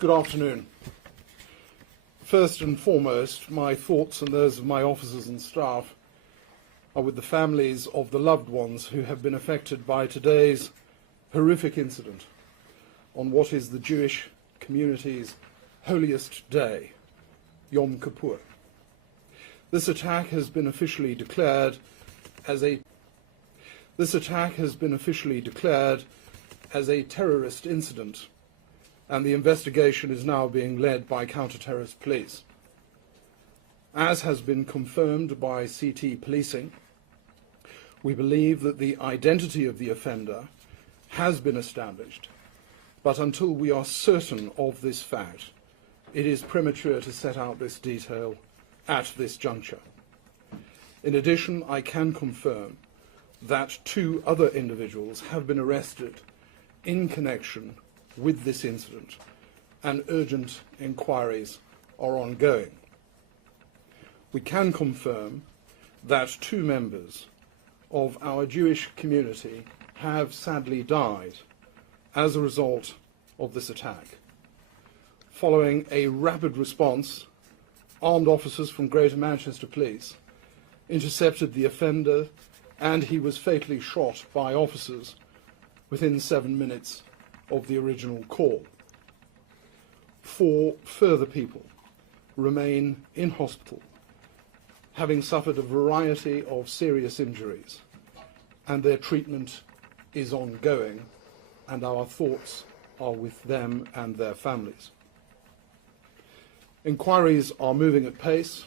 Good afternoon. First and foremost, my thoughts and those of my officers and staff are with the families of the loved ones who have been affected by today's horrific incident on what is the Jewish community's holiest day, Yom Kippur. This attack has been officially declared as a terrorist incident, and the investigation is now being led by counter-terrorist police. As has been confirmed by CT policing, we believe that the identity of the offender has been established, but until we are certain of this fact, it is premature to set out this detail at this juncture. In addition, I can confirm that 2 other individuals have been arrested in connection with this incident, and urgent inquiries are ongoing. We can confirm that 2 members of our Jewish community have sadly died as a result of this attack. Following a rapid response, armed officers from Greater Manchester Police intercepted the offender, and he was fatally shot by officers within 7 minutes of the original call. 4 further people remain in hospital, having suffered a variety of serious injuries, and their treatment is ongoing, and our thoughts are with them and their families. Inquiries are moving at pace,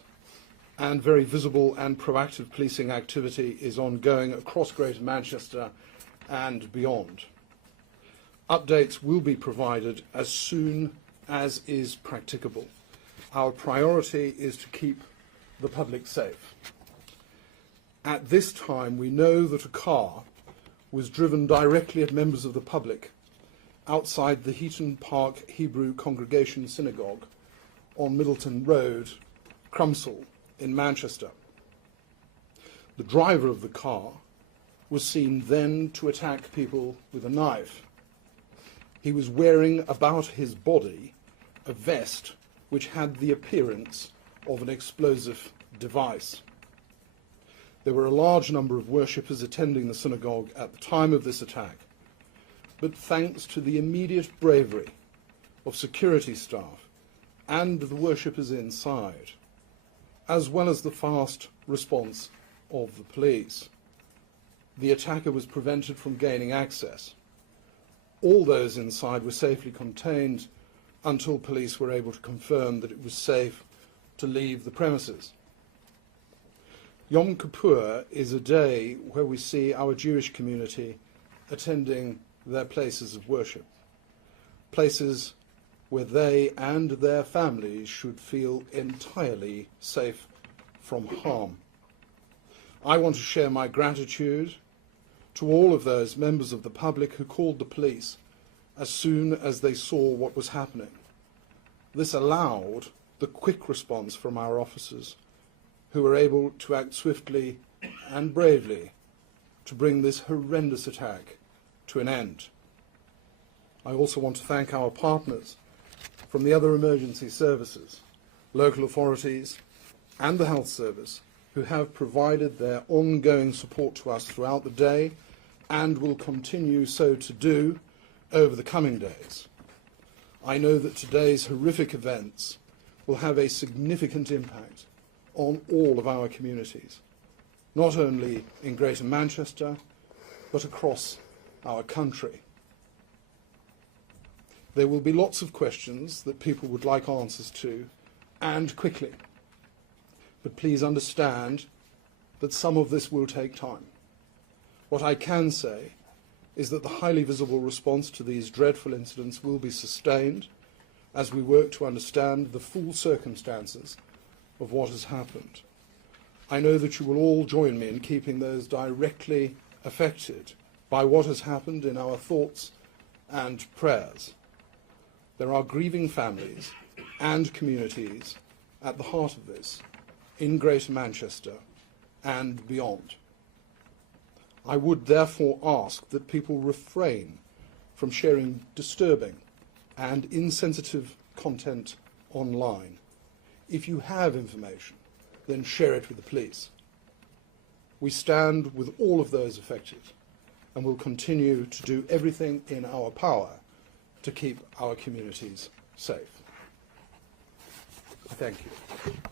and very visible and proactive policing activity is ongoing across Greater Manchester and beyond. Updates will be provided as soon as is practicable. Our priority is to keep the public safe. At this time, we know that a car was driven directly at members of the public outside the Heaton Park Hebrew Congregation Synagogue on Middleton Road, Crumsall, in Manchester. The driver of the car was seen then to attack people with a knife. He was wearing about his body a vest which had the appearance of an explosive device. There were a large number of worshippers attending the synagogue at the time of this attack, but thanks to the immediate bravery of security staff and the worshippers inside, as well as the fast response of the police, the attacker was prevented from gaining access. All those inside were safely contained until police were able to confirm that it was safe to leave the premises. Yom Kippur is a day where we see our Jewish community attending their places of worship, places where they and their families should feel entirely safe from harm. I want to share my gratitude to all of those members of the public who called the police as soon as they saw what was happening. This allowed the quick response from our officers, who were able to act swiftly and bravely to bring this horrendous attack to an end. I also want to thank our partners from the other emergency services, local authorities, and the health service, who have provided their ongoing support to us throughout the day and will continue so to do over the coming days. I know that today's horrific events will have a significant impact on all of our communities, not only in Greater Manchester, but across our country. There will be lots of questions that people would like answers to, and quickly. But please understand that some of this will take time. What I can say is that the highly visible response to these dreadful incidents will be sustained as we work to understand the full circumstances of what has happened. I know that you will all join me in keeping those directly affected by what has happened in our thoughts and prayers. There are grieving families and communities at the heart of this, in Greater Manchester and beyond. I would therefore ask that people refrain from sharing disturbing and insensitive content online. If you have information, then share it with the police. We stand with all of those affected and will continue to do everything in our power to keep our communities safe. Thank you.